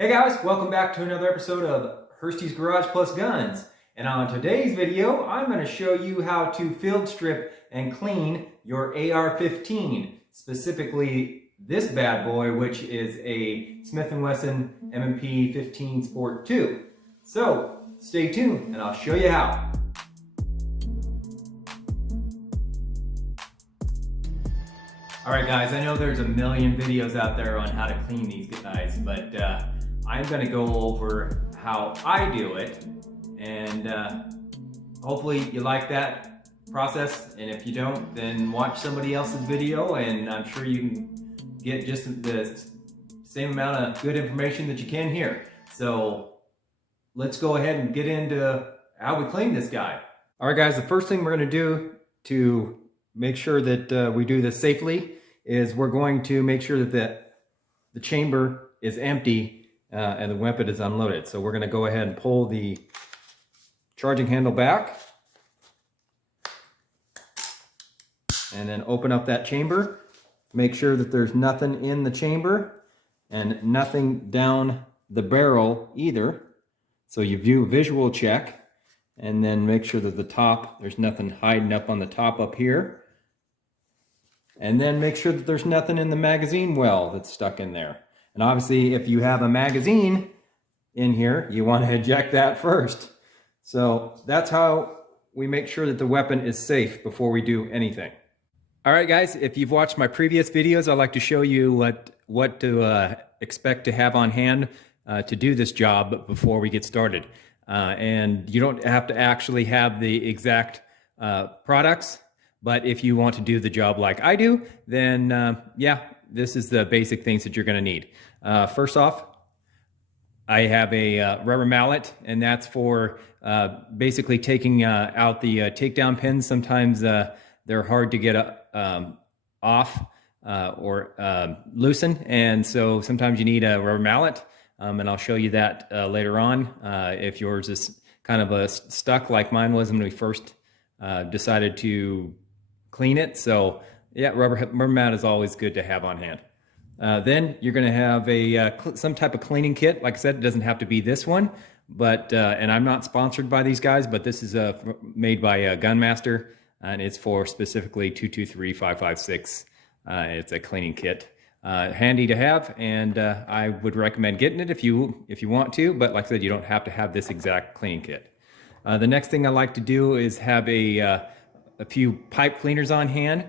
Hey guys, welcome back to another episode of Hursty's Garage Plus Guns. And on today's video, I'm going to show you how to field strip and clean your AR-15, specifically this bad boy, which is a Smith & Wesson M&P 15 Sport 2. So stay tuned and I'll show you how. Alright guys, I know there's a million videos out there on how to clean these guys, but I'm going to go over how I do it, and hopefully you like that process, and if you don't, then watch somebody else's video and I'm sure you can get just the same amount of good information that you can here. So let's go ahead and get into how we clean this guy. Alright guys, the first thing we're going to do to make sure that we do this safely is we're going to make sure that the chamber is empty and the weapon is unloaded. So we're going to go ahead and pull the charging handle back and then open up that chamber. Make sure that there's nothing in the chamber and nothing down the barrel either. So you view visual check and then make sure that the top, there's nothing hiding up on the top up here. And then make sure that there's nothing in the magazine well that's stuck in there. And obviously, if you have a magazine in here, you want to eject that first. So that's how we make sure that the weapon is safe before we do anything. All right, guys, if you've watched my previous videos, I'd like to show you what to expect to have on hand to do this job before we get started. And you don't have to actually have the exact products, but if you want to do the job like I do, then yeah, this is the basic things that you're going to need. First off, I have a rubber mallet, and that's for basically taking out the takedown pins. Sometimes they're hard to get off or loosen, and so sometimes you need a rubber mallet, and I'll show you that later on if yours is kind of stuck like mine was when we first decided to clean it. So yeah, rubber mallet is always good to have on hand. Then you're going to have some type of cleaning kit. Like I said, it doesn't have to be this one, but and I'm not sponsored by these guys, but this is made by Gunmaster, and it's for specifically 223-556. It's a cleaning kit, handy to have, and I would recommend getting it if you want to. But like I said, you don't have to have this exact cleaning kit. The next thing I like to do is have a few pipe cleaners on hand.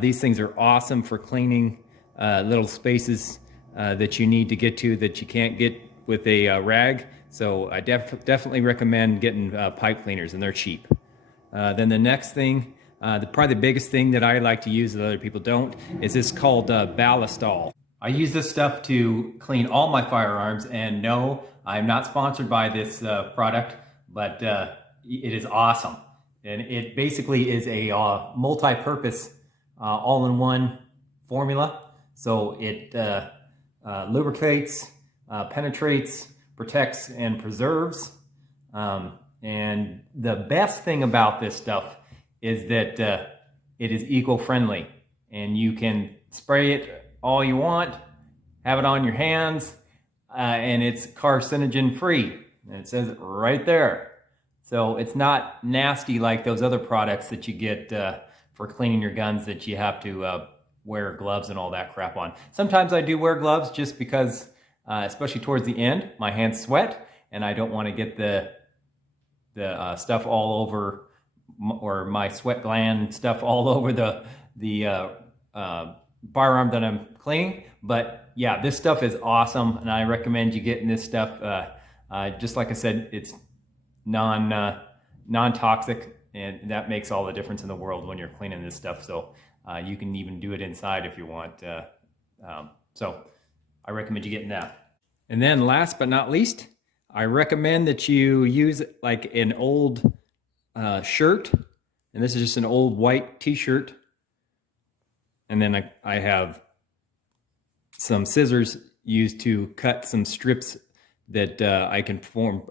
These things are awesome for cleaning little spaces that you need to get to that you can't get with a rag. So I definitely recommend getting pipe cleaners, and they're cheap. Then the next thing, probably the biggest thing that I like to use that other people don't, is this called Ballistol. I use this stuff to clean all my firearms, and no, I'm not sponsored by this product, but it is awesome. And it basically is a multi-purpose all-in-one formula. So it lubricates, penetrates, protects, and preserves. And the best thing about this stuff is that it is eco-friendly. And you can spray it all you want, have it on your hands, and it's carcinogen-free. And it says it right there. So it's not nasty like those other products that you get for cleaning your guns that you have to wear gloves and all that crap on. Sometimes I do wear gloves just because, especially towards the end, my hands sweat and I don't want to get the stuff all over, or my sweat gland stuff all over the firearm that I'm cleaning. But yeah, this stuff is awesome, and I recommend you getting this stuff. Just like I said, it's non-toxic, and that makes all the difference in the world when you're cleaning this stuff. So you can even do it inside if you want. So I recommend you getting that. And then last but not least, I recommend that you use like an old shirt. And this is just an old white t-shirt. And then I have some scissors used to cut some strips that I can form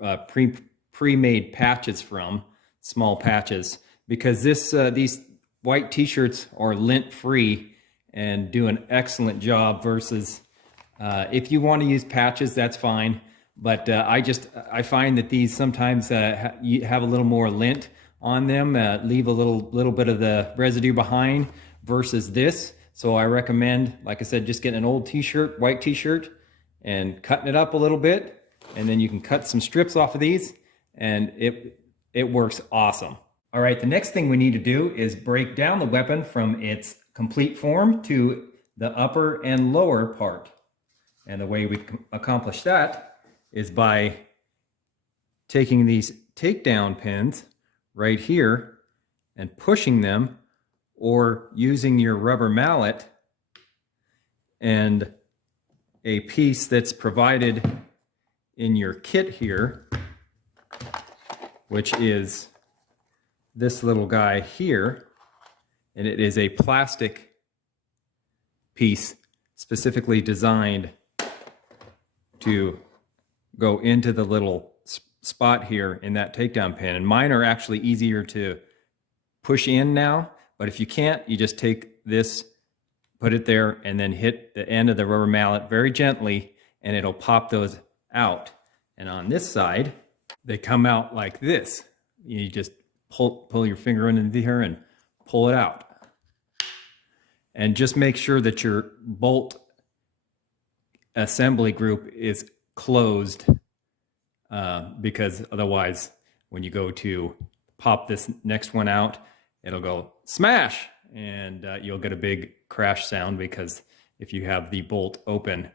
pre-made patches from, small patches, because these white t-shirts are lint free and do an excellent job versus If you want to use patches, that's fine. But I find that these sometimes you have a little more lint on them, leave a little bit of the residue behind versus this. So I recommend, like I said, just getting an old t-shirt, white t-shirt, and cutting it up a little bit. And then you can cut some strips off of these, and it works awesome. All right, the next thing we need to do is break down the weapon from its complete form to the upper and lower part. And the way we accomplish that is by taking these takedown pins right here and pushing them, or using your rubber mallet and a piece that's provided in your kit here, which is this little guy here, and it is a plastic piece specifically designed to go into the little spot here in that takedown pin. And mine are actually easier to push in now, but if you can't, you just take this, put it there, and then hit the end of the rubber mallet very gently, and it'll pop those out. And on this side, they come out like this. You just pull your finger into here and pull it out. And just make sure that your bolt assembly group is closed, because otherwise when you go to pop this next one out, it'll go smash, and you'll get a big crash sound, because if you have the bolt open,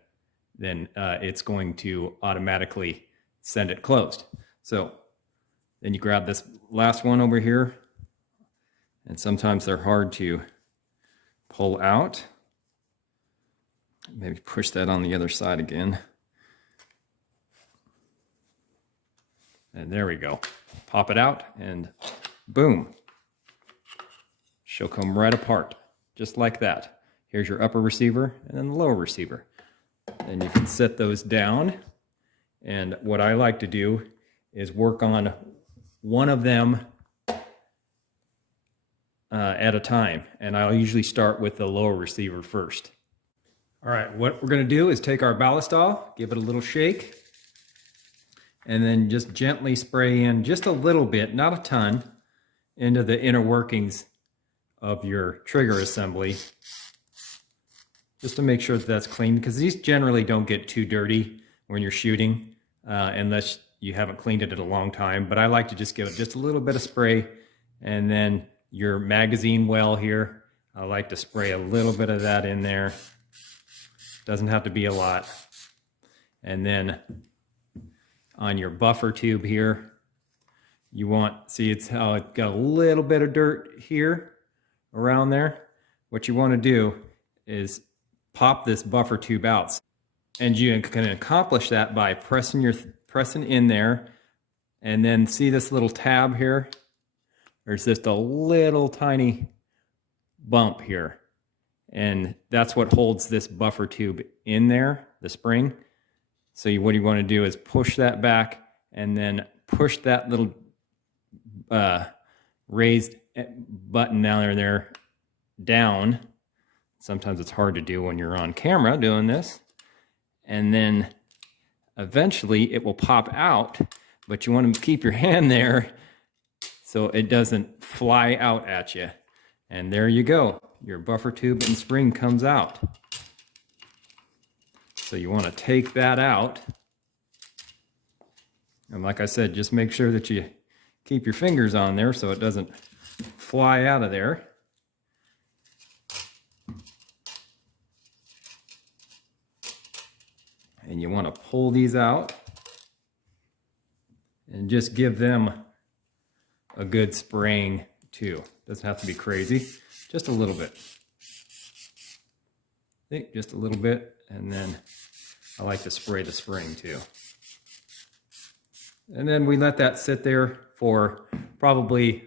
then it's going to automatically send it closed. So then you grab this last one over here, and sometimes they're hard to pull out. Maybe push that on the other side again. And there we go. Pop it out, and boom. She'll come right apart, just like that. Here's your upper receiver and then the lower receiver. Then you can set those down. And what I like to do is work on one of them at a time. And I'll usually start with the lower receiver first. All right, what we're gonna do is take our ballistol, give it a little shake, and then just gently spray in just a little bit, not a ton, into the inner workings of your trigger assembly, just to make sure that that's clean, because these generally don't get too dirty when you're shooting, unless you haven't cleaned it in a long time. But I like to just give it just a little bit of spray. And then your magazine well here, I like to spray a little bit of that in there. Doesn't have to be a lot. And then on your buffer tube here, you want, see it's how it got a little bit of dirt here around there. What you want to do is pop this buffer tube out. And you can accomplish that by pressing in there, and then see this little tab here? There's just a little tiny bump here. And that's what holds this buffer tube in there, the spring. So what you want to do is push that back, and then push that little raised button down there down. Sometimes it's hard to do when you're on camera doing this. And then eventually it will pop out, but you want to keep your hand there so it doesn't fly out at you. And there you go. Your buffer tube and spring comes out. So you want to take that out. And like I said, just make sure that you keep your fingers on there so it doesn't fly out of there. And you want to pull these out and just give them a good spraying too. Doesn't have to be crazy, just a little bit. I think just a little bit, and then I like to spray the spring too. And then we let that sit there for probably,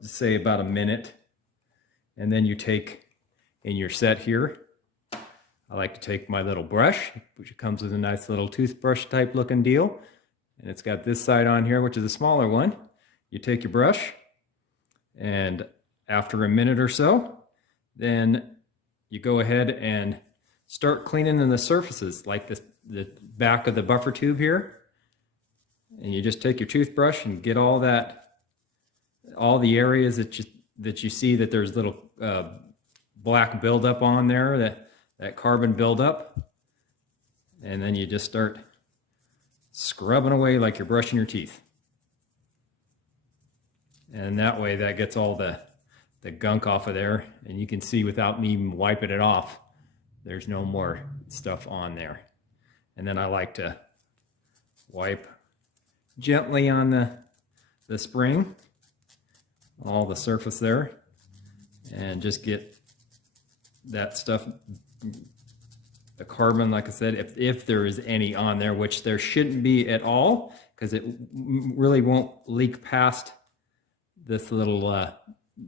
say about a minute. And then you take in your set here, I like to take my little brush, which comes with a nice little toothbrush type looking deal. And it's got this side on here, which is a smaller one. You take your brush, and after a minute or so, then you go ahead and start cleaning in the surfaces, like the back of the buffer tube here. And you just take your toothbrush and get all the areas that you see that there's little black buildup on there, that carbon buildup. And then you just start scrubbing away like you're brushing your teeth. And that way that gets all the gunk off of there, and you can see without me even wiping it off, there's no more stuff on there. And then I like to wipe gently on the spring, all the surface there, and just get that stuff, the carbon, like I said, if there is any on there, which there shouldn't be at all, because it really won't leak past this little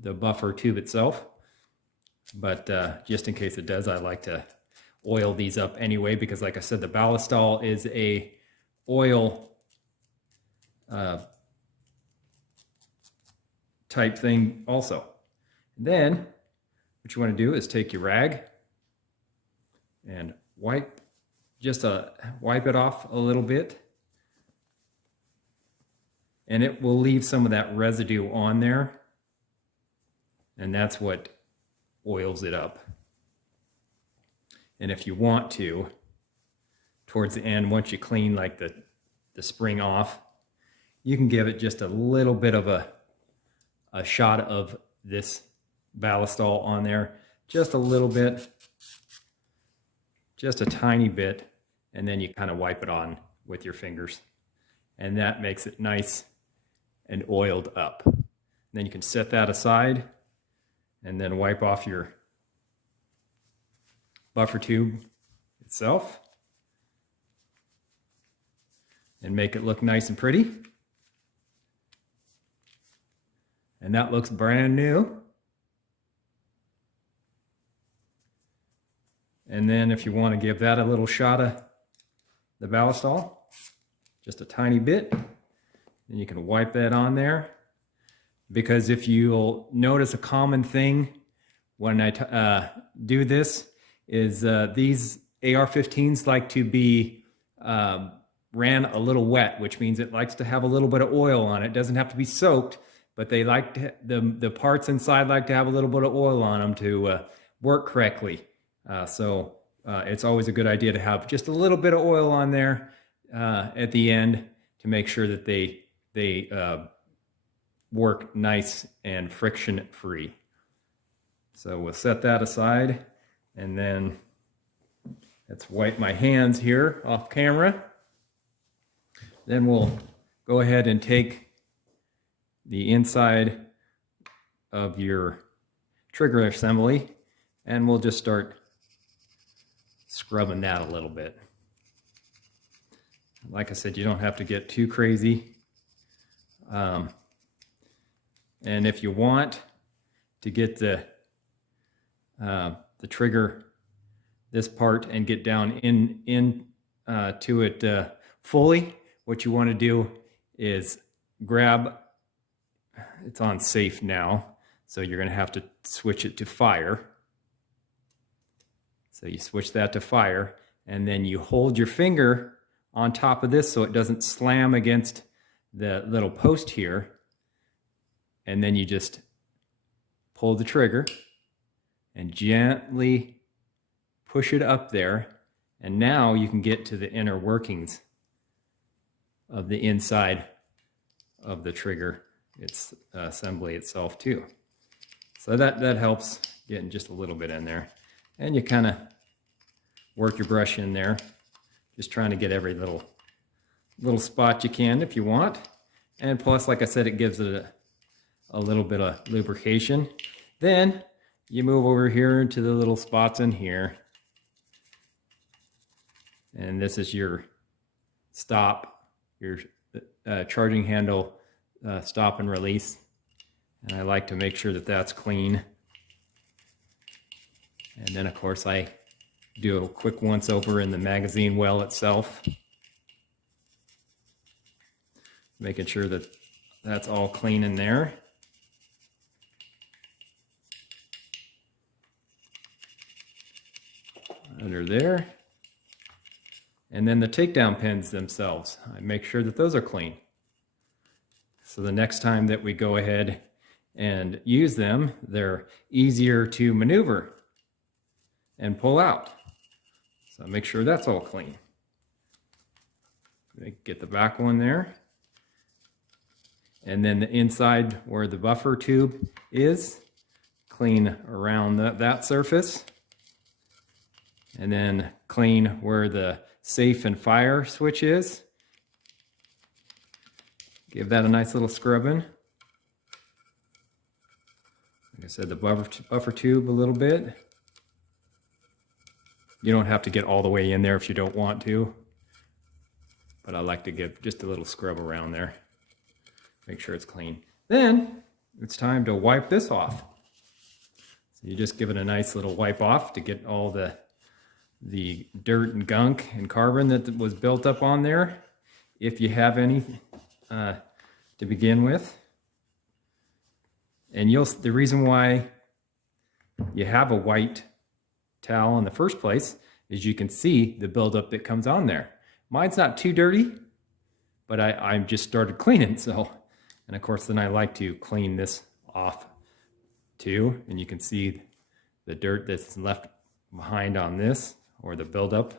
the buffer tube itself. But just in case it does, I like to oil these up anyway, because like I said, the ballistol is a oil type thing also. And then what you want to do is take your rag and wipe it off a little bit, and it will leave some of that residue on there, and that's what oils it up. And if you want to, towards the end, once you clean like the spring off, you can give it just a little bit of a shot of this ballistol on there, just a little bit, just a tiny bit, and then you kind of wipe it on with your fingers, and that makes it nice and oiled up. And then you can set that aside and then wipe off your buffer tube itself and make it look nice and pretty. And that looks brand new. And then if you want to give that a little shot of the ballistol, just a tiny bit, then you can wipe that on there. Because if you'll notice, a common thing when I do this is these AR-15s like to be ran a little wet, which means it likes to have a little bit of oil on it. It doesn't have to be soaked, but they like to, the parts inside like to have a little bit of oil on them to work correctly. So it's always a good idea to have just a little bit of oil on there at the end to make sure that they work nice and friction free. So we'll set that aside, and then let's wipe my hands here off camera. Then we'll go ahead and take the inside of your trigger assembly, and we'll just start scrubbing that a little bit. Like I said, you don't have to get too crazy. And if you want to get the trigger, this part, and get down to it fully, what you want to do is grab, it's on safe now, so you're going to have to switch it to fire. So you switch that to fire, and then you hold your finger on top of this so it doesn't slam against the little post here, and then you just pull the trigger and gently push it up there, and now you can get to the inner workings of the inside of the trigger, its assembly itself too. So that helps getting just a little bit in there, and you kind of work your brush in there, just trying to get every little spot you can if you want. And plus, like I said, it gives it a little bit of lubrication. Then you move over here to the little spots in here, and this is your stop, your charging handle stop and release, and I like to make sure that that's clean. And then of course I do a quick once over in the magazine well itself, making sure that that's all clean in there. under there. And then the takedown pins themselves, I make sure that those are clean. So the next time that we go ahead and use them, they're easier to maneuver and pull out. So make sure that's all clean. Get the back one there. And then the inside where the buffer tube is, clean around that surface. And then clean where the safe and fire switch is. Give that a nice little scrubbing. Like I said, the buffer tube a little bit. You don't have to get all the way in there if you don't want to, but I like to give just a little scrub around there. Make sure it's clean. Then it's time to wipe this off. So you just give it a nice little wipe off to get all the dirt and gunk and carbon that was built up on there, if you have any to begin with. And the reason why you have a white towel in the first place is you can see the buildup that comes on there. Mine's not too dirty, but I just started cleaning, so. And of course, then I like to clean this off too, and you can see the dirt that's left behind on this, or the buildup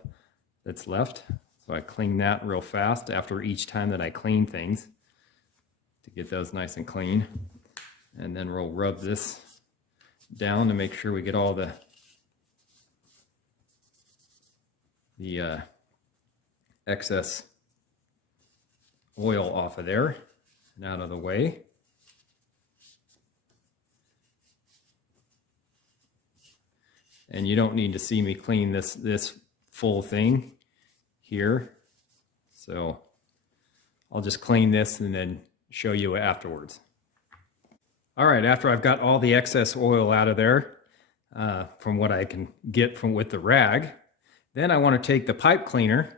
that's left. So I clean that real fast after each time that I clean things to get those nice and clean. And then we'll rub this down to make sure we get all the excess oil off of there and out of the way. And you don't need to see me clean this full thing here. So I'll just clean this and then show you afterwards. All right, after I've got all the excess oil out of there, from what I can get with the rag, then I want to take the pipe cleaner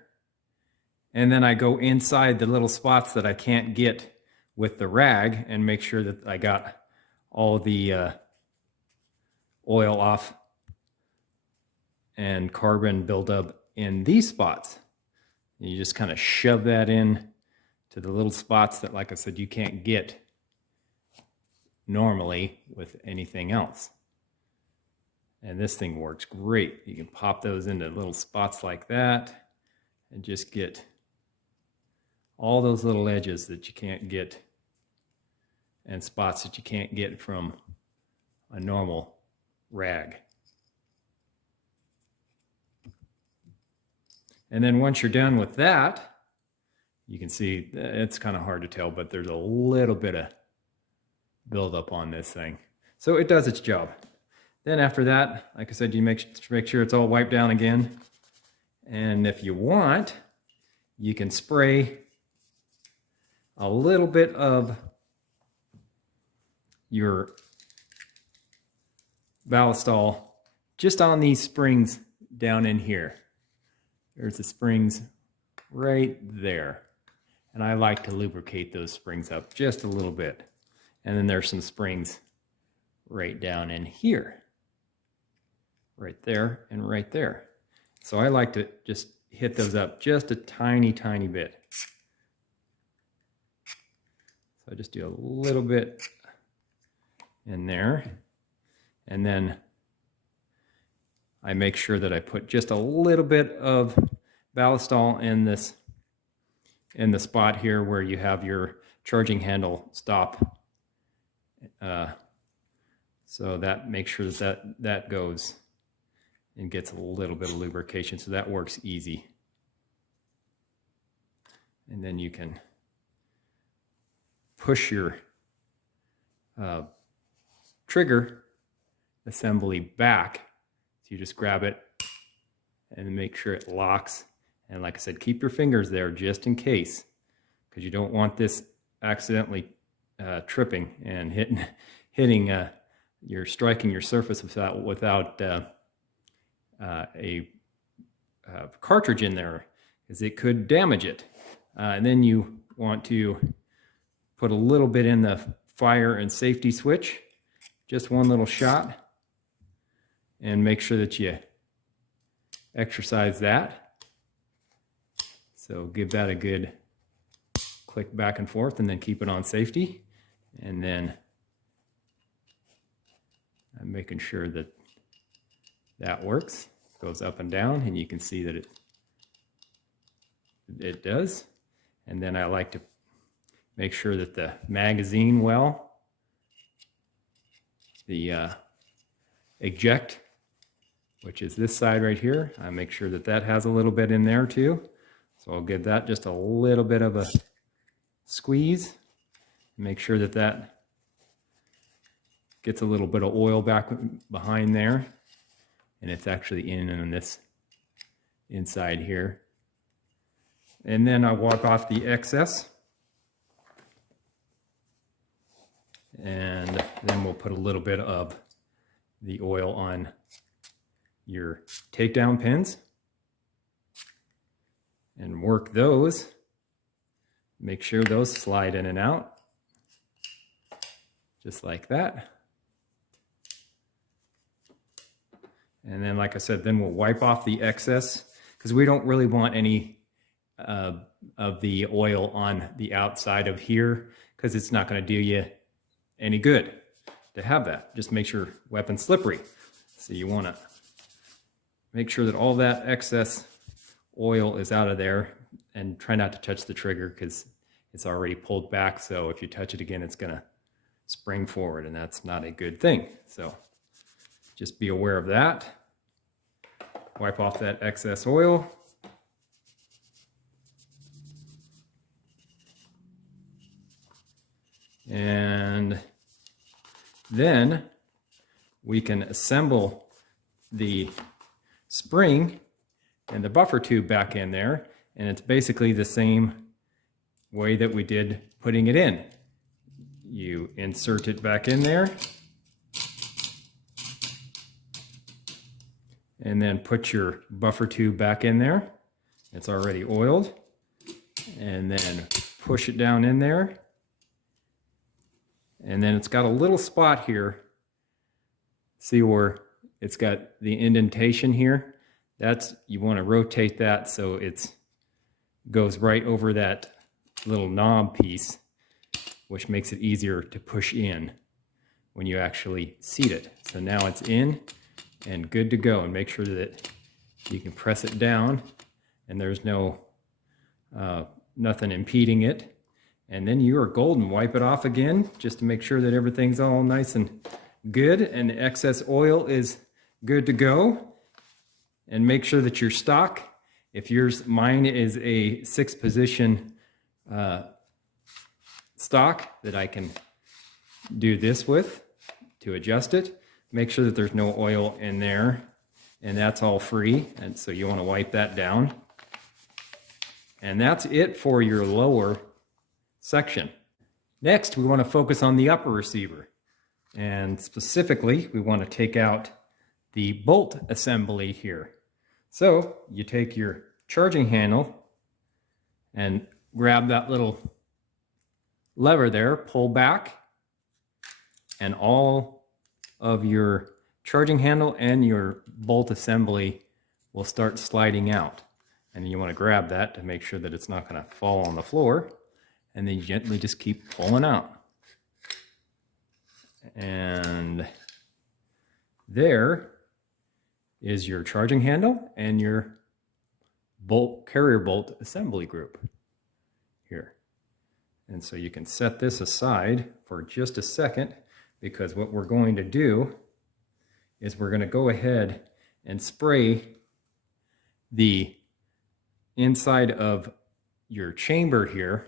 and then I go inside the little spots that I can't get with the rag and make sure that I got all the oil off and carbon buildup in these spots. And you just kind of shove that in to the little spots that, like I said, you can't get normally with anything else. And this thing works great. You can pop those into little spots like that and just get all those little edges that you can't get and spots that you can't get from a normal rag. And then once you're done with that, you can see it's kind of hard to tell, but there's a little bit of buildup on this thing. So it does its job. Then after that, like I said, you make sure it's all wiped down again. And if you want, you can spray a little bit of your ballistol just on these springs down in here. There's the springs right there. And I like to lubricate those springs up just a little bit. And then there's some springs right down in here. Right there and right there. So I like to just hit those up just a tiny, tiny bit. So I just do a little bit in there. And then I make sure that I put just a little bit of ballistol in the spot here where you have your charging handle stop. So that makes sure that goes and gets a little bit of lubrication, so that works easy. And then you can push your trigger assembly back. So you just grab it and make sure it locks. And like I said, keep your fingers there just in case, because you don't want this accidentally tripping and hitting you're striking your surface without a cartridge in there, because it could damage it. And then you want to put a little bit in the fire and safety switch, just one little shot, and make sure that you exercise that. So give that a good click back and forth and then keep it on safety. And then I'm making sure that that works. Goes up and down, and you can see that it does. And then I like to make sure that the magazine well, the eject, which is this side right here, I make sure that that has a little bit in there too. So I'll give that just a little bit of a squeeze. Make sure that that gets a little bit of oil back behind there. And it's actually in on this inside here. And then I wipe off the excess. And then we'll put a little bit of the oil on your takedown pins and work those. Make sure those slide in and out, just like that. And then, like I said, then we'll wipe off the excess because we don't really want any of the oil on the outside of here because it's not going to do you any good to have that. Just make sure weapon's slippery. So you want to make sure that all that excess oil is out of there, and try not to touch the trigger because it's already pulled back. So if you touch it again, it's going to spring forward, and that's not a good thing. So just be aware of that. Wipe off that excess oil. And then we can assemble the spring and the buffer tube back in there. And it's basically the same way that we did putting it in. You insert it back in there. And then put your buffer tube back in there. It's already oiled. And then push it down in there. And then it's got a little spot here. See where it's got the indentation here? That's, you want to rotate that so it goes right over that little knob piece, which makes it easier to push in when you actually seat it. So now it's in and good to go. And make sure that you can press it down and there's no nothing impeding it. And then you are golden. Wipe it off again just to make sure that everything's all nice and good and the excess oil is good to go. And make sure that your stock, if mine is a 6-position stock that I can do this with to adjust it. Make sure that there's no oil in there, and that's all free. And so you want to wipe that down. And that's it for your lower section. Next, we want to focus on the upper receiver. And specifically, we want to take out the bolt assembly here. So you take your charging handle and grab that little lever there, pull back, and all of your charging handle and your bolt assembly will start sliding out. And you want to grab that to make sure that it's not going to fall on the floor. And then you gently just keep pulling out. And there is your charging handle and your carrier bolt assembly group here. And so you can set this aside for just a second, because what we're going to do is we're going to go ahead and spray the inside of your chamber here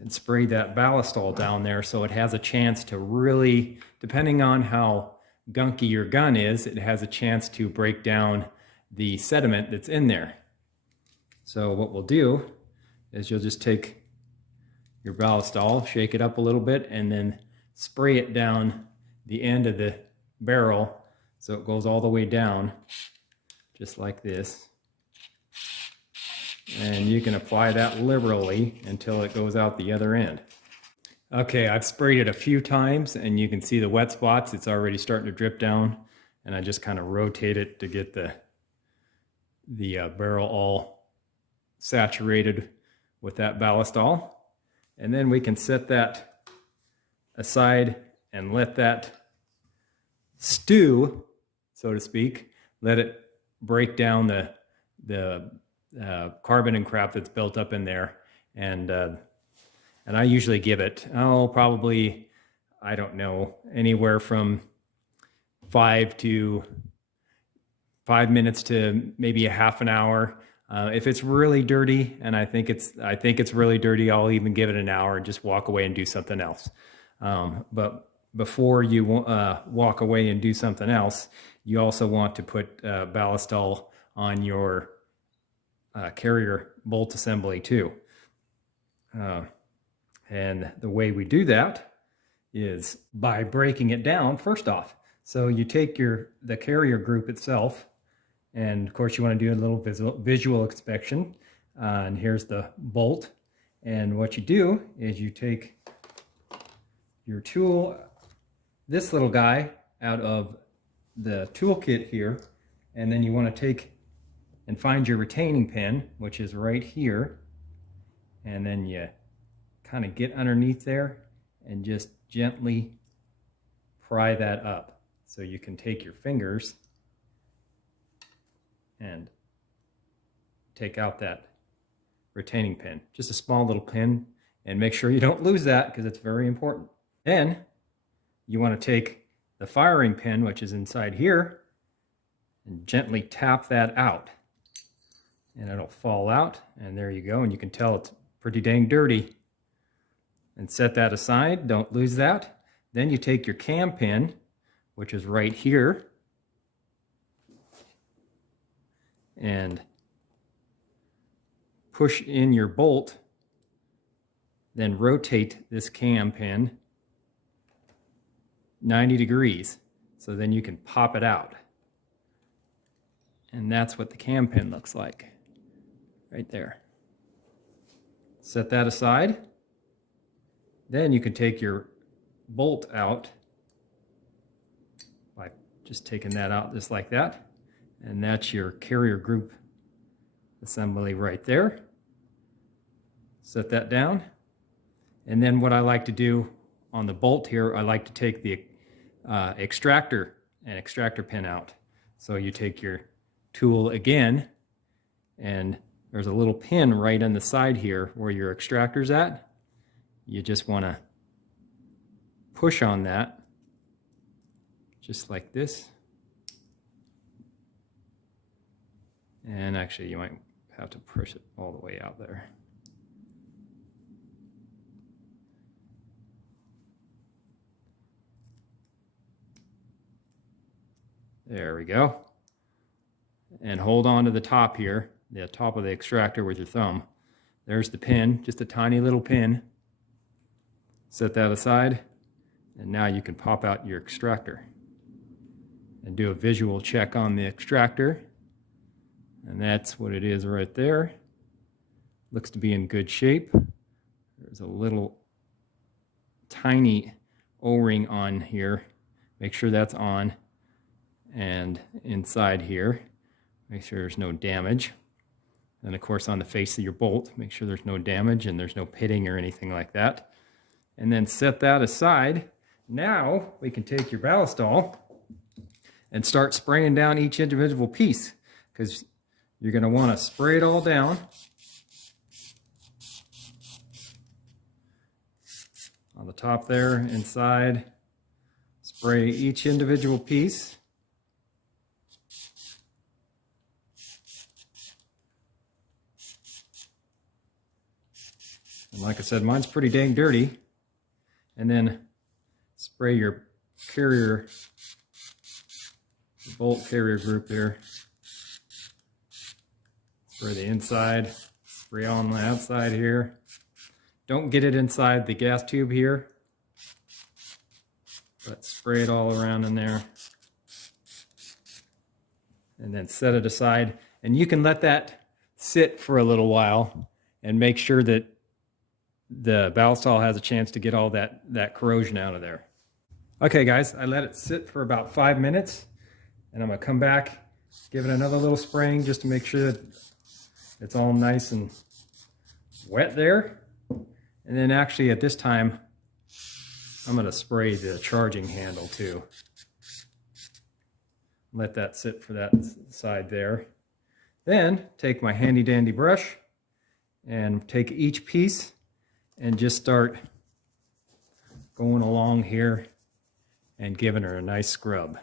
and spray that ballast all down there so it has a chance to really, depending on how gunky your gun is, it has a chance to break down the sediment that's in there. So what we'll do is you'll just take your ballastol, shake it up a little bit, and then spray it down the end of the barrel so it goes all the way down, just like this. And you can apply that liberally until it goes out the other end. Okay, I've sprayed it a few times and you can see the wet spots. It's already starting to drip down, and I just kind of rotate it to get the the barrel all saturated with that ballistol. And then we can set that aside and let that stew, so to speak, let it break down the carbon and crap that's built up in there. And I usually give it, probably, I don't know, anywhere from 5 minutes to maybe a half an hour. If it's really dirty, and I think it's really dirty, I'll even give it an hour and just walk away and do something else. But before you walk away and do something else, you also want to put ballistol on your carrier bolt assembly too. And the way we do that is by breaking it down first off. So you take the carrier group itself, and of course you want to do a little visual inspection. And here's the bolt. And what you do is you take your tool, this little guy, out of the toolkit here, and then you want to take and find your retaining pin, which is right here, and then you kind of get underneath there and just gently pry that up. So you can take your fingers and take out that retaining pin. Just a small little pin, and make sure you don't lose that because it's very important. Then you want to take the firing pin, which is inside here, and gently tap that out. And it'll fall out, and there you go. And you can tell it's pretty dang dirty. And set that aside, don't lose that. Then you take your cam pin, which is right here, and push in your bolt, then rotate this cam pin 90 degrees, so then you can pop it out. And that's what the cam pin looks like, right there. Set that aside. Then you can take your bolt out by just taking that out just like that. And that's your carrier group assembly right there. Set that down. And then what I like to do on the bolt here, I like to take the extractor pin out. So you take your tool again, and there's a little pin right on the side here where your extractor's at. You just want to push on that, just like this. And actually, you might have to push it all the way out there. There we go. And hold on to the top here, the top of the extractor with your thumb. There's the pin, just a tiny little pin. Set that aside, and now you can pop out your extractor and do a visual check on the extractor. And that's what it is right there. Looks to be in good shape. There's a little tiny O-ring on here. Make sure that's on. And inside here, make sure there's no damage. And of course on the face of your bolt, make sure there's no damage and there's no pitting or anything like that. And then set that aside. Now we can take your ballistol and start spraying down each individual piece, because you're going to want to spray it all down. On the top there, inside, spray each individual piece. And like I said, mine's pretty dang dirty. And then spray your carrier, the bolt carrier group here. Spray the inside, spray on the outside here. Don't get it inside the gas tube here, but spray it all around in there. And then set it aside. And you can let that sit for a little while and make sure that the ballistol has a chance to get all that corrosion out of there. Okay guys, I let it sit for about 5 minutes, and I'm gonna come back Give it another little spraying just to make sure that it's all nice and wet there. And then actually at this time, I'm going to spray the charging handle too. Let that sit for that side there. Then take my handy dandy brush and take each piece and just start going along here and giving her a nice scrub.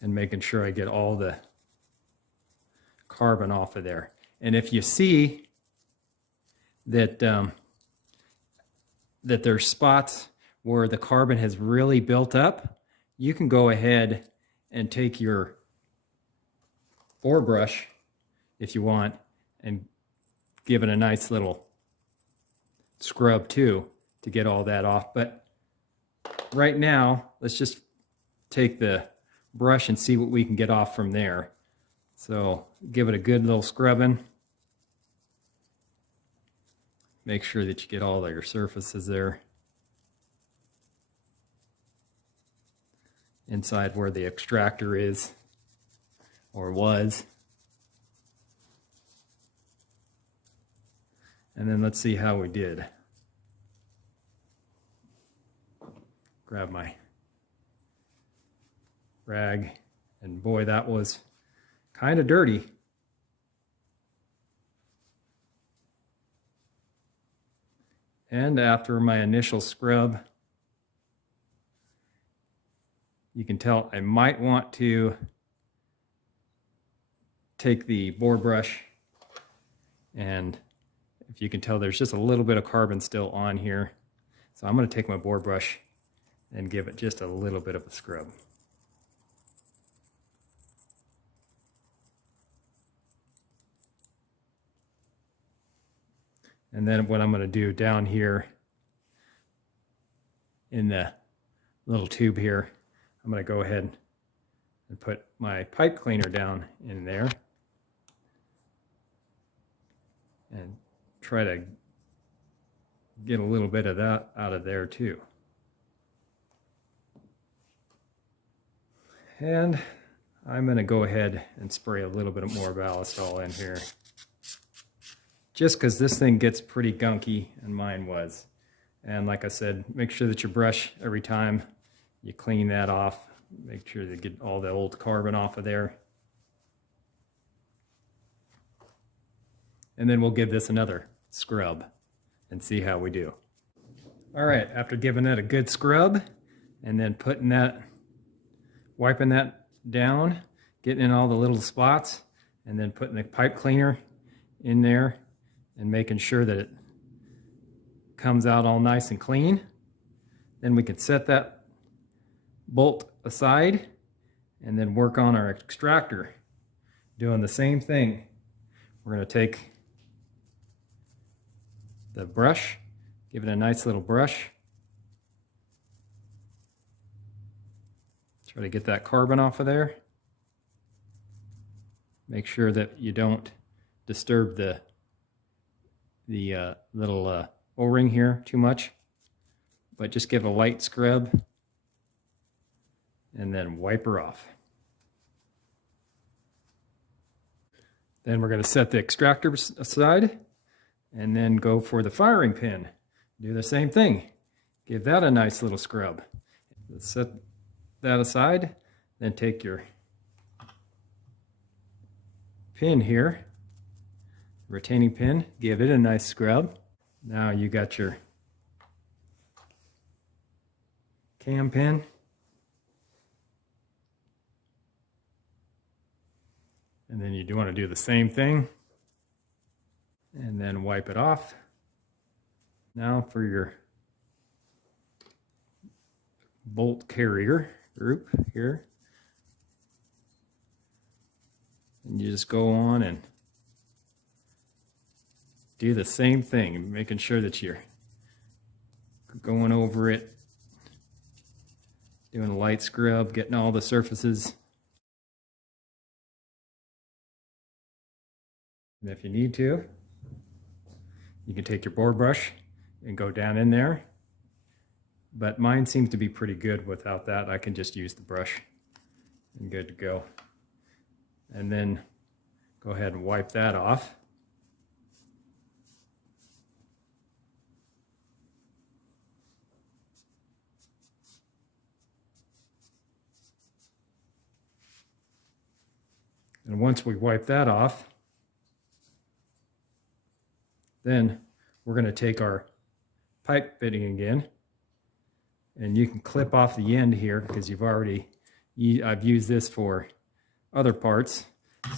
And making sure I get all the carbon off of there. And if you see that that there's spots where the carbon has really built up, you can go ahead and take your boar brush, if you want, and give it a nice little scrub too to get all that off. But right now, let's just take the brush and see what we can get off from there. So give it a good little scrubbing. Make sure that you get all of your surfaces there. Inside where the extractor is, or was. And then let's see how we did. Grab my rag, and boy, that was kind of dirty. And after my initial scrub, you can tell I might want to take the boar brush, and if you can tell, there's just a little bit of carbon still on here. So I'm going to take my boar brush and give it just a little bit of a scrub. And then what I'm going to do down here in the little tube here, I'm going to go ahead and put my pipe cleaner down in there and try to get a little bit of that out of there too. And I'm going to go ahead and spray a little bit more ballast all in here. Just because this thing gets pretty gunky, and mine was. And like I said, make sure that your brush, every time you clean that off, make sure to get all the old carbon off of there. And then we'll give this another scrub and see how we do. All right, after giving it a good scrub and then putting that, wiping that down, getting in all the little spots, and then putting the pipe cleaner in there and making sure that it comes out all nice and clean. Then we can set that bolt aside and then work on our extractor. Doing the same thing. We're going to take the brush, give it a nice little brush. Try to get that carbon off of there. Make sure that you don't disturb the little O-ring here too much, but just give a light scrub and then wipe her off. Then we're going to set the extractor aside and then go for the firing pin. Do the same thing. Give that a nice little scrub. Set that aside, then take your pin here, retaining pin, give it a nice scrub. Now you got your cam pin. And then you do want to do the same thing. And then wipe it off. Now for your bolt carrier group here. And you just go on and do the same thing, making sure that you're going over it, doing a light scrub, getting all the surfaces. And if you need to, you can take your board brush and go down in there. But mine seems to be pretty good without that. I can just use the brush and good to go. And then go ahead and wipe that off. And once we wipe that off, then we're going to take our pipe fitting again, and you can clip off the end here because I've used this for other parts.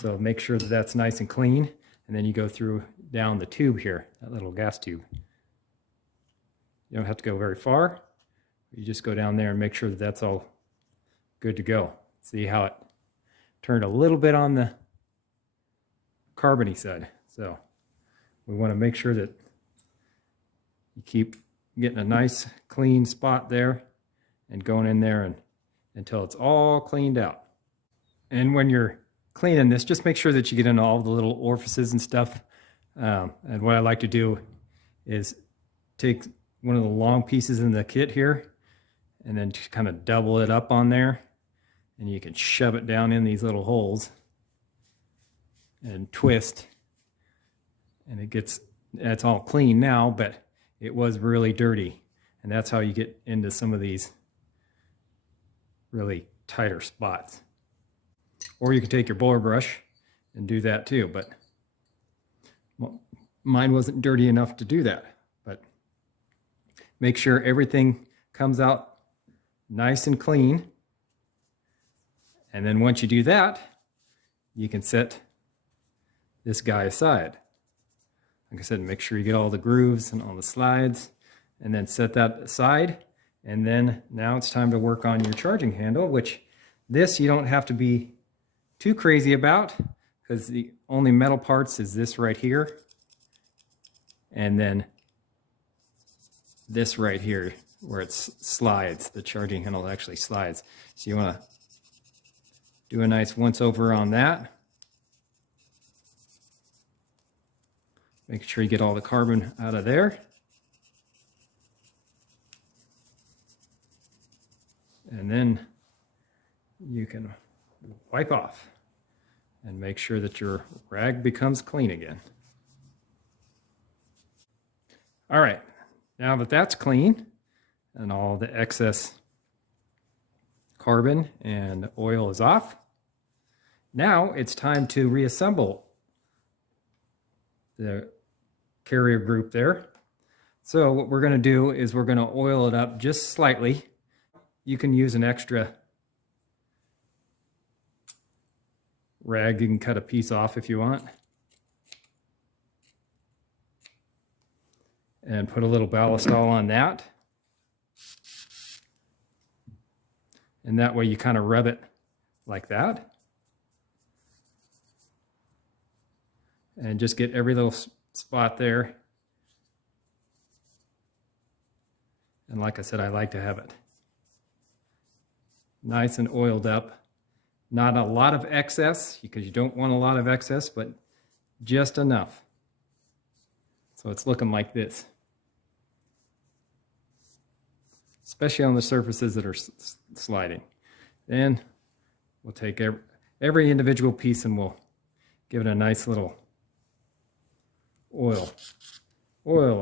So make sure that that's nice and clean, and then you go through down the tube here, that little gas tube. You don't have to go very far. You just go down there and make sure that that's all good to go. See how it turned a little bit on the carbony side. So we want to make sure that you keep getting a nice clean spot there and going in there until it's all cleaned out. And when you're cleaning this, just make sure that you get in all the little orifices and stuff. And what I like to do is take one of the long pieces in the kit here and then just kind of double it up on there, and you can shove it down in these little holes and twist, and it's all clean now, but it was really dirty, and that's how you get into some of these really tighter spots. Or you can take your blower brush and do that too, but mine wasn't dirty enough to do that. But make sure everything comes out nice and clean, and then once you do that, you can set this guy aside. Like I said, make sure you get all the grooves and all the slides, and then set that aside. And then now it's time to work on your charging handle, which this you don't have to be too crazy about, because the only metal parts is this right here, and then this right here where it slides. The charging handle actually slides. So you want to do a nice once over on that. Make sure you get all the carbon out of there. And then you can wipe off and make sure that your rag becomes clean again. All right, now that that's clean and all the excess carbon and oil is off, now it's time to reassemble the carrier group there. So what we're going to do is we're going to oil it up just slightly. You can use an extra rag. You can cut a piece off if you want, and put a little ballast all on that, and that way you kind of rub it like that, and just get every little spot there. And like I said, I like to have it nice and oiled up. Not a lot of excess, because you don't want a lot of excess, but just enough. So it's looking like this, especially on the surfaces that are sliding. Then we'll take every individual piece and we'll give it a nice little oil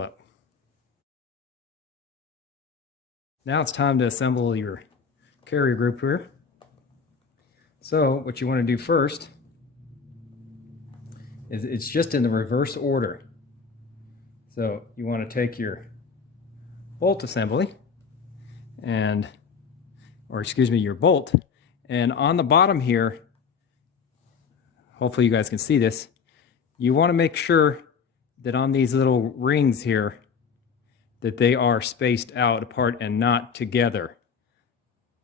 up. Now it's time to assemble your carrier group here. So what you want to do first is it's just in the reverse order. So you want to take your bolt assembly your bolt, and on the bottom here, hopefully you guys can see this, you want to make sure that on these little rings here that they are spaced out apart and not together,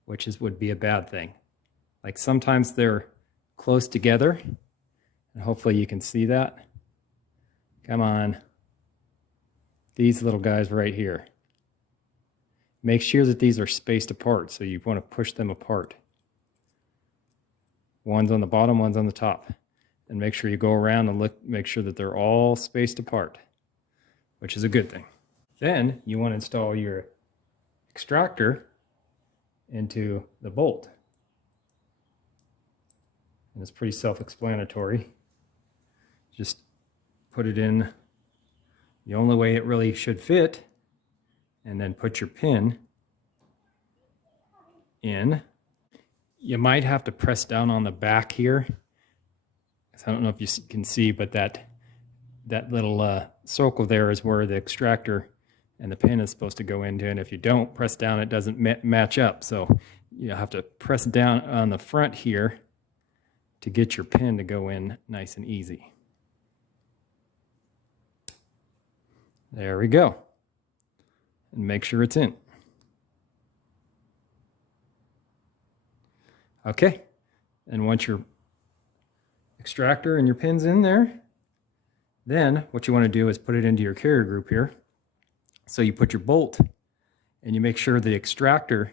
which would be a bad thing. Like sometimes they're close together, and hopefully you can see that. Come on. These little guys right here. Make sure that these are spaced apart, so you want to push them apart. One's on the bottom, one's on the top. And make sure you go around and make sure that they're all spaced apart, which is a good thing. Then you want to install your extractor into the bolt. And it's pretty self-explanatory. Just put it in the only way it really should fit, and then put your pin in. You might have to press down on the back here. I don't know if you can see, but that little circle there is where the extractor and the pin is supposed to go into, and if you don't press down, it doesn't match up. So you have to press down on the front here to get your pin to go in nice and easy. There we go. And make sure it's in. Okay, and once your extractor and your pin's in there, then what you want to do is put it into your carrier group here. So you put your bolt and you make sure the extractor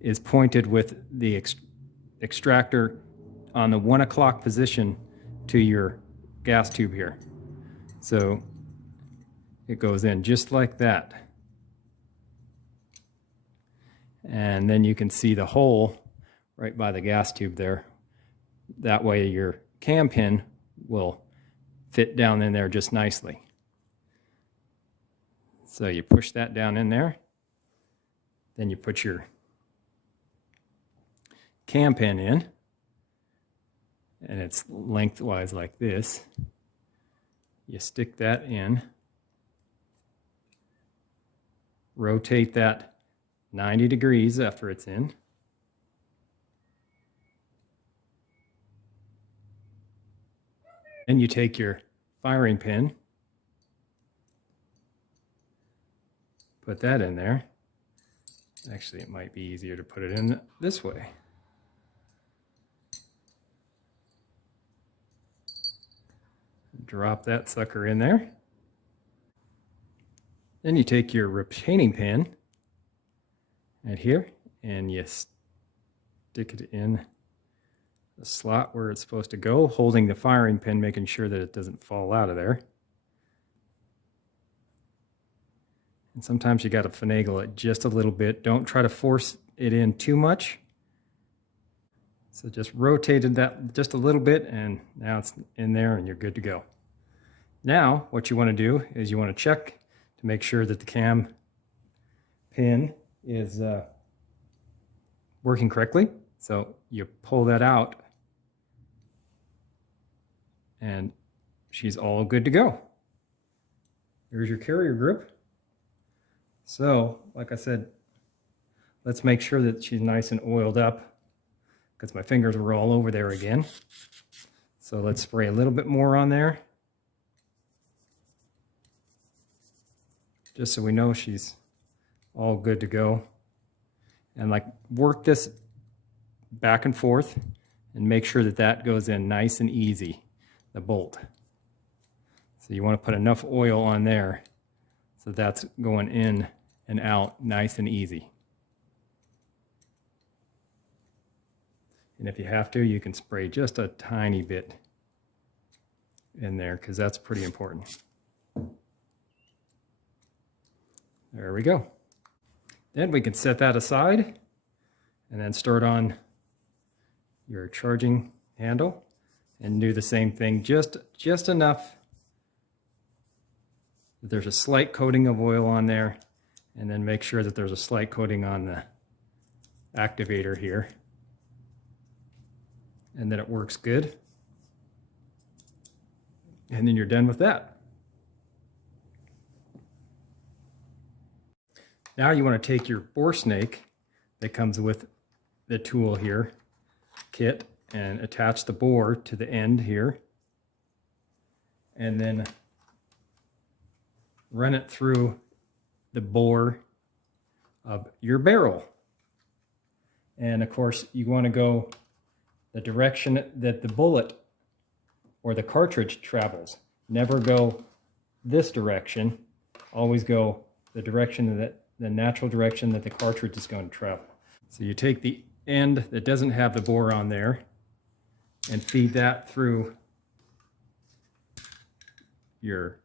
is pointed with the extractor on the 1 o'clock position to your gas tube here. So it goes in just like that. And then you can see the hole right by the gas tube there. That way your cam pin will fit down in there just nicely. So you push that down in there. Then you put your cam pin in. And it's lengthwise like this. You stick that in. Rotate that 90 degrees after it's in. Then you take your firing pin, put that in there. Actually, it might be easier to put it in this way. Drop that sucker in there. Then you take your retaining pin right here and you stick it in the slot where it's supposed to go, holding the firing pin, making sure that it doesn't fall out of there. And sometimes you got to finagle it just a little bit. Don't try to force it in too much. So just rotated that just a little bit and now it's in there and you're good to go. Now what you want to do is you want to check to make sure that the cam pin is working correctly. So you pull that out and she's all good to go. There's your carrier group. So, like I said, let's make sure that she's nice and oiled up because my fingers were all over there again. So let's spray a little bit more on there, just so we know she's all good to go. And like work this back and forth and make sure that that goes in nice and easy, the bolt. So you want to put enough oil on there so that's going in and out nice and easy. And if you have to, you can spray just a tiny bit in there because that's pretty important. There we go. Then we can set that aside and then start on your charging handle and do the same thing, just enough that there's a slight coating of oil on there, and then make sure that there's a slight coating on the activator here, and that it works good. And then you're done with that. Now you want to take your bore snake that comes with the tool here, kit, and attach the bore to the end here, and then run it through the bore of your barrel. And of course, you want to go the direction that the bullet or the cartridge travels. Never go this direction. Always go the direction that the natural direction that the cartridge is going to travel. So you take the end that doesn't have the bore on there and feed that through your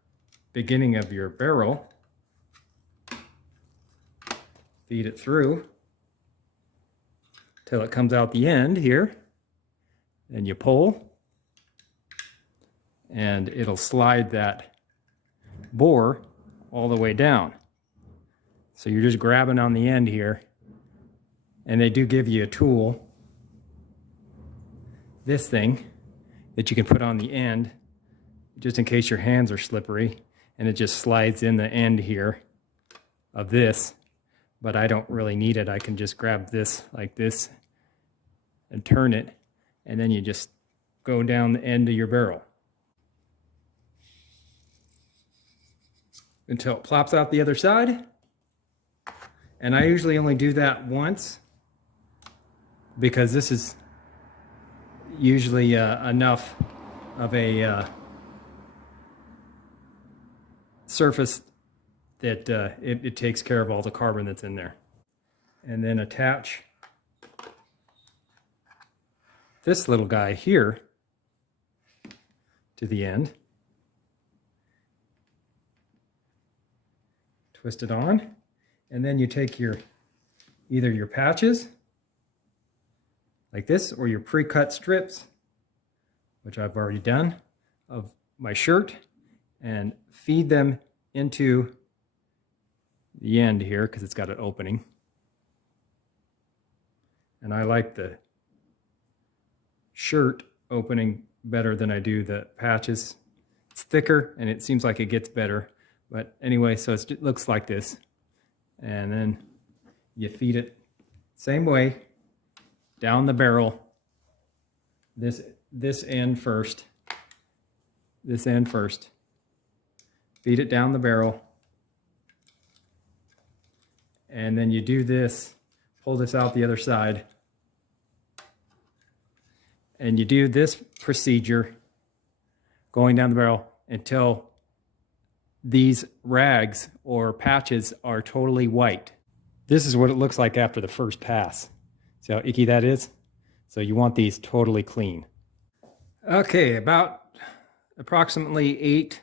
beginning of your barrel. Feed it through till it comes out the end here. Then you pull, and it'll slide that bore all the way down. So you're just grabbing on the end here, and they do give you a tool, this thing, that you can put on the end, just in case your hands are slippery, and it just slides in the end here of this, but I don't really need it. I can just grab this like this and turn it, and then you just go down the end of your barrel until it plops out the other side. And I usually only do that once because this is usually enough of a surface that it takes care of all the carbon that's in there. And then attach this little guy here to the end. Twist it on, and then you take either your patches like this or your pre-cut strips, which I've already done, of my shirt, and feed them into the end here because it's got an opening. And I like the shirt opening better than I do the patches. It's thicker and it seems like it gets better. But anyway, so it looks like this. And then you feed it same way down the barrel. This end first. This end first. Feed it down the barrel. And then you do this, pull this out the other side. And you do this procedure going down the barrel until these rags or patches are totally white. This is what it looks like after the first pass. See how icky that is? So you want these totally clean. Okay, about approximately 8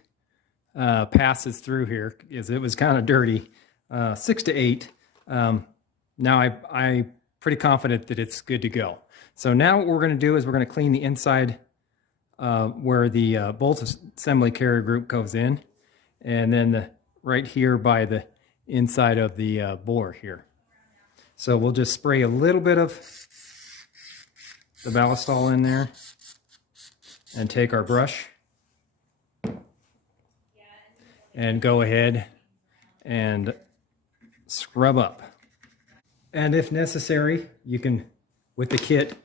passes through here, because it was kind of dirty. 6 to 8. Now I'm pretty confident that it's good to go. So now what we're going to do is we're going to clean the inside where the bolt assembly carrier group goes in, and then right here by the inside of the bore here. So we'll just spray a little bit of the ballistol in there and take our brush and go ahead and scrub up. And if necessary, you can, with the kit,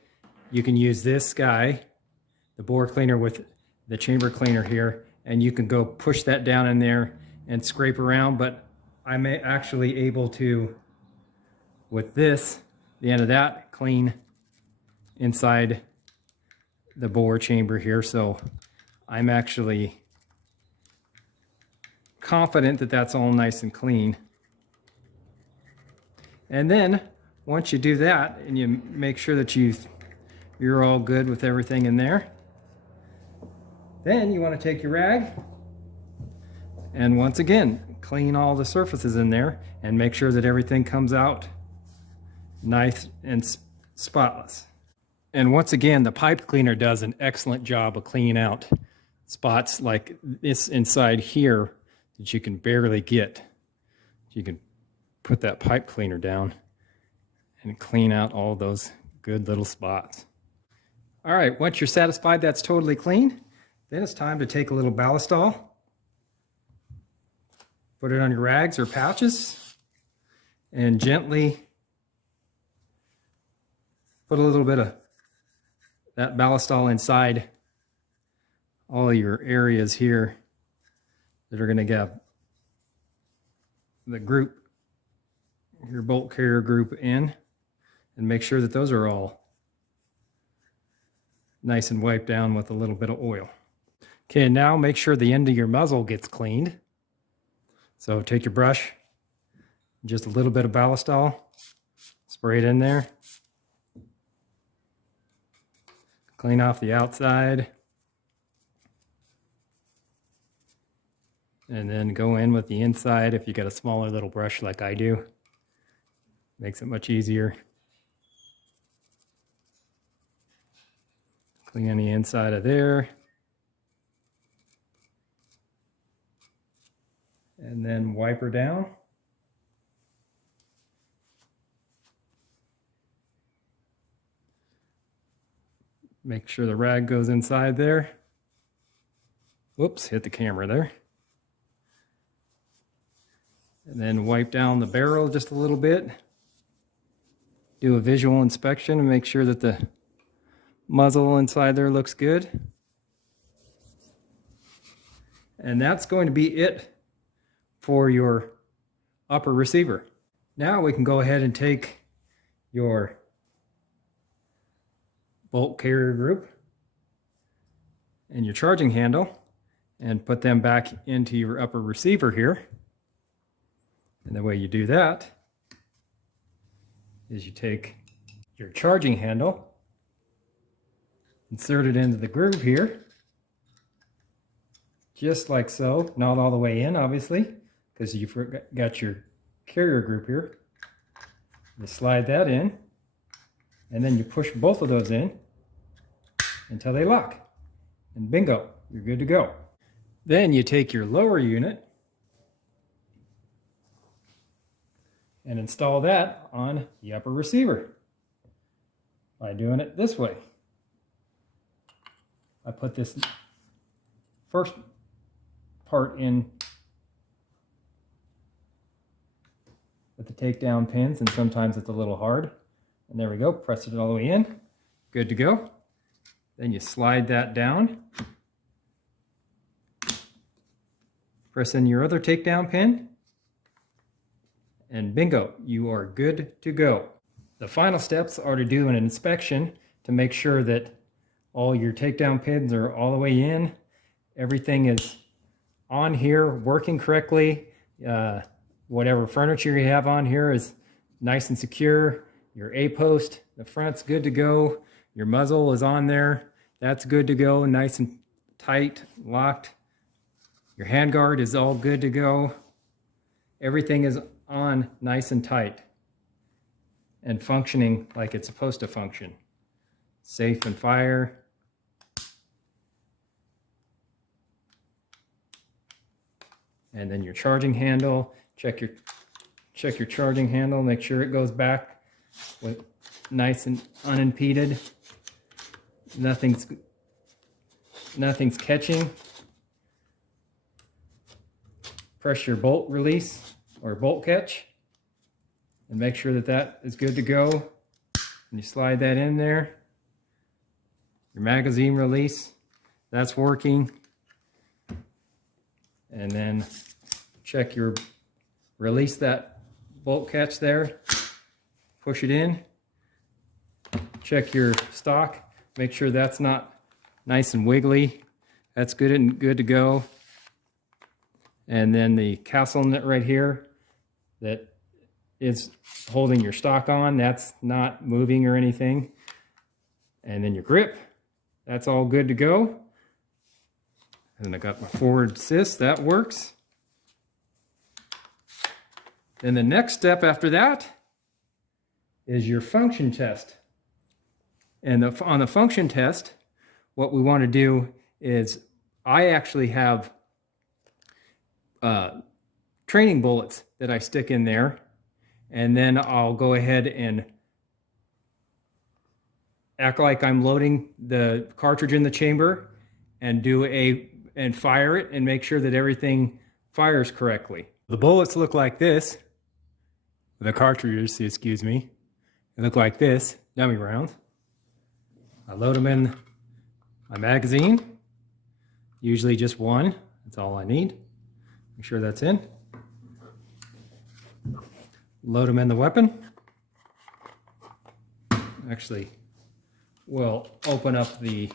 you can use this guy, the bore cleaner with the chamber cleaner here, and you can go push that down in there and scrape around. But I'm actually able to, with this, the end of that, clean inside the bore chamber here. So I'm actually confident that that's all nice and clean. And then once you do that and you make sure that you're all good with everything in there, then you want to take your rag and once again clean all the surfaces in there and make sure that everything comes out nice and spotless. And once again, the pipe cleaner does an excellent job of cleaning out spots like this inside here that you can barely get. You can put that pipe cleaner down and clean out all those good little spots. All right, once you're satisfied that's totally clean, then it's time to take a little ballistol, put it on your rags or pouches, and gently put a little bit of that ballistol inside all your areas here that are going to get the group, your bolt carrier group in, and make sure that those are all nice and wiped down with a little bit of oil. Okay, now make sure the end of your muzzle gets cleaned. So take your brush, just a little bit of ballistol, spray it in there, clean off the outside, and then go in with the inside if you got a smaller little brush like I do. Makes it much easier. Clean the inside of there. And then wipe her down. Make sure the rag goes inside there. Whoops, hit the camera there. And then wipe down the barrel just a little bit. Do a visual inspection and make sure that the muzzle inside there looks good. And that's going to be it for your upper receiver. Now we can go ahead and take your bolt carrier group and your charging handle and put them back into your upper receiver here. And the way you do that is you take your charging handle, insert it into the groove here, just like so. Not all the way in, obviously, because you've got your carrier group here. You slide that in, and then you push both of those in until they lock. And bingo, you're good to go. Then you take your lower unit and install that on the upper receiver by doing it this way. I put this first part in with the takedown pins, and sometimes it's a little hard. And there we go, press it all the way in. Good to go. Then you slide that down. Press in your other takedown pin. And bingo, you are good to go. The final steps are to do an inspection to make sure that all your takedown pins are all the way in. Everything is on here, working correctly. Whatever furniture you have on here is nice and secure. Your A-post, the front's good to go. Your muzzle is on there. That's good to go, nice and tight, locked. Your handguard is all good to go. Everything is on nice and tight and functioning like it's supposed to function. Safe and fire. And then your charging handle. Check your charging handle. Make sure it goes back with nice and unimpeded. Nothing's catching. Press your bolt release or bolt catch and make sure that that is good to go. And you slide that in there. Your magazine release, that's working. And then check your, release that bolt catch there, push it in. Check your stock, make sure that's not nice and wiggly. That's good to go. And then the castle nut right here that is holding your stock on, that's not moving or anything. And then your grip, that's all good to go. And I got my forward assist, that works. Then the next step after that is your function test. And on the function test, what we want to do is, I actually have training bullets that I stick in there, and then I'll go ahead and act like I'm loading the cartridge in the chamber and and fire it and make sure that everything fires correctly. The bullets look like this. The cartridges, excuse me, they look like this, dummy rounds. I load them in my magazine, usually just one, that's all I need. Make sure that's in. Load them in the weapon. Actually, we'll open up the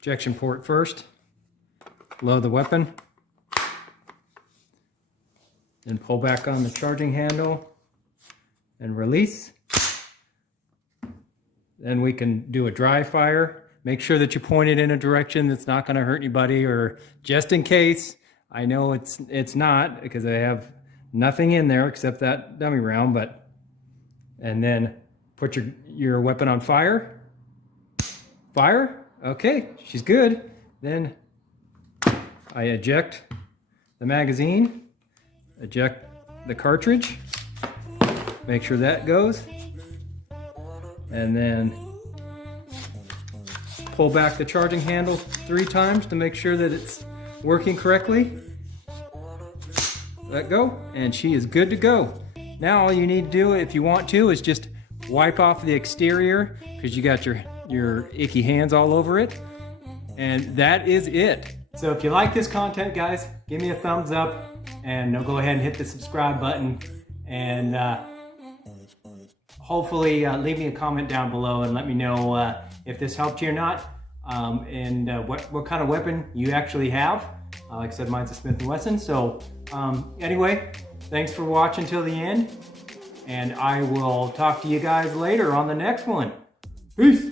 ejection port first. Load the weapon. Then pull back on the charging handle and release. Then we can do a dry fire. Make sure that you point it in a direction that's not going to hurt anybody, or just in case. I know it's not, because I have nothing in there except that dummy round, and then Put your weapon on fire. Fire. Okay, she's good. Then I eject the magazine, eject the cartridge, make sure that goes, and then pull back the charging handle 3 times to make sure that it's working correctly. Let go, and she is good to go. Now all you need to do, if you want to, is just wipe off the exterior because you got your icky hands all over it. And that is it. So if you like this content, guys, give me a thumbs up and go ahead and hit the subscribe button, and hopefully leave me a comment down below and let me know if this helped you or not, and what kind of weapon you actually have. Like I said, mine's a Smith & Wesson. So anyway, thanks for watching till the end, and I will talk to you guys later on the next one. Peace.